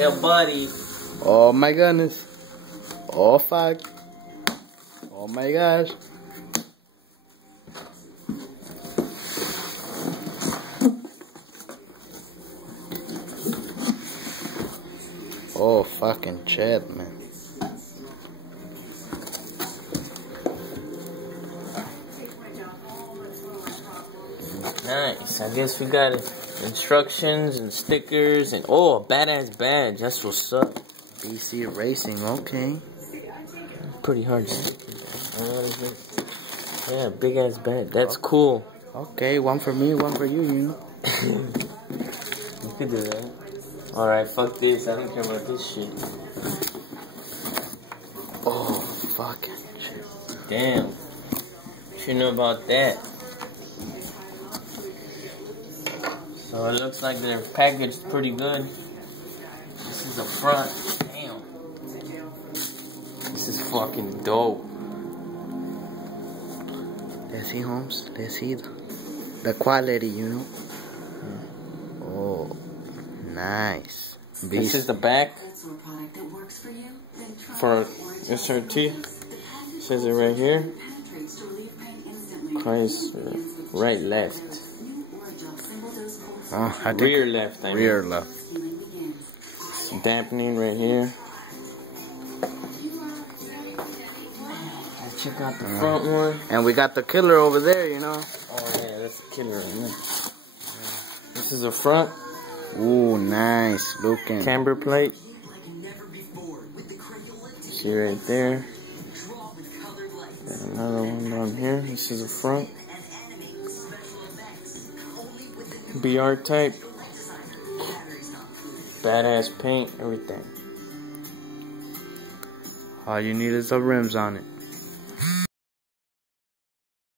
Yeah, buddy. Oh my goodness. Oh fuck. Oh my gosh. Oh fucking shit, man. Nice. I guess we got instructions and stickers and oh, a badass badge. That's what's up. BC Racing, okay. Pretty hard to stick. Yeah, big ass badge. That's cool. Okay, one for me, one for you, you know. You could do that. Alright, fuck this. I don't care about this shit. Oh, fucking shit. Damn. Should know about that. So it looks like they're packaged pretty good. This is the front. Damn. This is fucking dope. Let's see, Holmes. Let's see the quality, you know. Oh, nice. This is the back for SRT. It says it right here. Price right, left. Oh, I think Rear left. I mean. rear left. Some dampening right here. Let's check out the front one. And we got the killer over there, you know. Oh yeah, that's the killer right there. This is the front. Ooh, nice looking. Camber plate. See right there. Got another one down here. This is the front. BR type. Badass paint, everything. All you need is the rims on it.